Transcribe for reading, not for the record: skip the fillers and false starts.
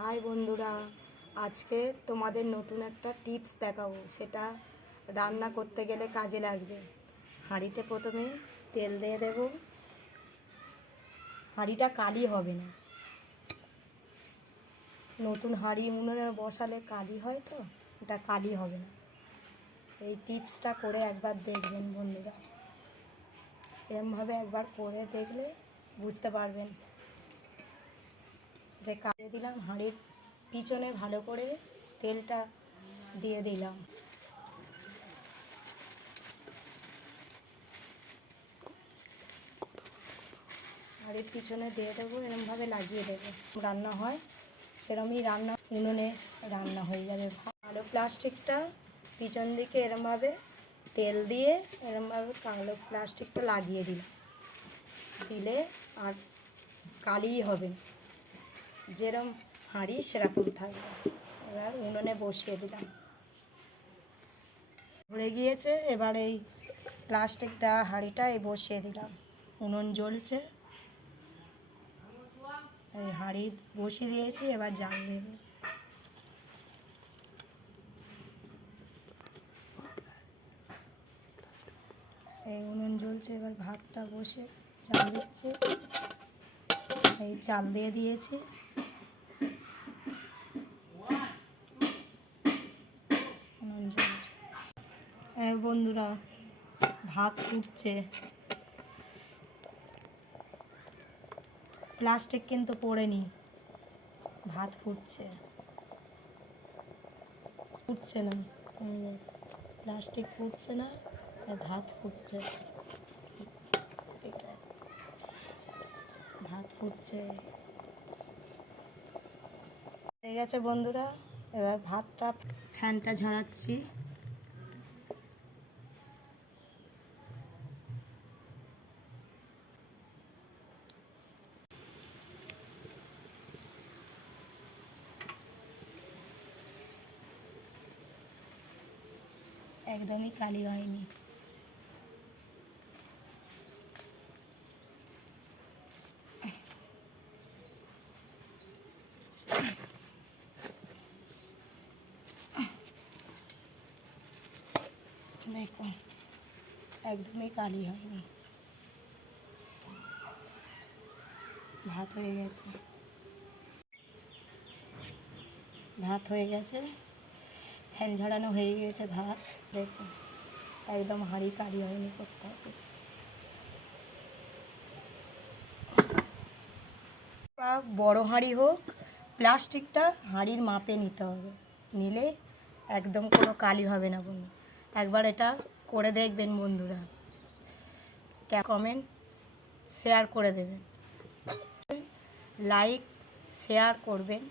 High বন্ধুরা, আজকে তোমাদের নতুন একটা টিপস দেখাবো। সেটা রান্না করতে গেলে কাজে লাগবে। হাঁড়িতে প্রথমে তেল দিয়ে দেব। হাঁড়িটা কালি হবে না, নতুন হাঁড়ি উনুনে বসালে কালি হয়, তো এটা কালি হবে না। এই টিপসটা করে একবার দেখবেন বন্ধুরা, এরমভাবে একবার করে দেখলে বুঝতে পারবেন। কাটে দিলাম, হাঁড়ির পিছনে ভালো করে তেলটা দিয়ে দিলাম। হাঁড়ির পিছনে দিয়ে দেবো, এরমভাবে লাগিয়ে দেবো। রান্না হয় সেরকমই রান্না, উনুনে রান্না হয়ে যাবে। কালো প্লাস্টিকটা পিছন দিকে এরমভাবে তেল দিয়ে এরমভাবে কালো প্লাস্টিকটা লাগিয়ে দিলে আর কালিই হবে না, যেরকম হাঁড়ি সেরকম থাকবে। এবার উনুনে বসিয়ে দিলাম, ভরে গিয়েছে। এবার এই প্লাস্টিক দেওয়া হাঁড়িটা বসিয়ে দিলাম। উনুন জ্বলছে, এই হাঁড়ি বসিয়ে দিয়েছি, এবার জাল দেবে। এই উনুন জ্বলছে, এবার ভাতটা বসে চাল দিচ্ছে। এই চাল দিয়ে দিয়েছি। উনুন জ্বলছে। বন্ধুরা, ভাত ফুটছে। প্লাস্টিক কিন্তু পড়েনি, ভাত ফুটছে না, প্লাস্টিক ফুটছে না, ভাত ফুটছে। ভাত ফুটছে হয়ে গেছে বন্ধুরা। এবার ভাতটা ফ্যানটা ঝরাচ্ছি। একদমই কালি হয়নি। দেখো, একদমই কালি হয়নি। ভাত হয়ে গেছে, ভাত হয়ে গেছে, ফ্যান ঝরানো হয়ে গিয়েছে ভাত। দেখো, একদম হাঁড়ি কালি হয়নি কোথাও। বা বড় হাঁড়ি হোক, প্লাস্টিকটা হাঁড়ির মাপে নিতে হবে, নিলে একদম কোনো কালি হবে না বন্ধু। একবার এটা করে দেখবেন বন্ধুরা, কমেন্ট শেয়ার করে দেবেন, লাইক শেয়ার করবেন।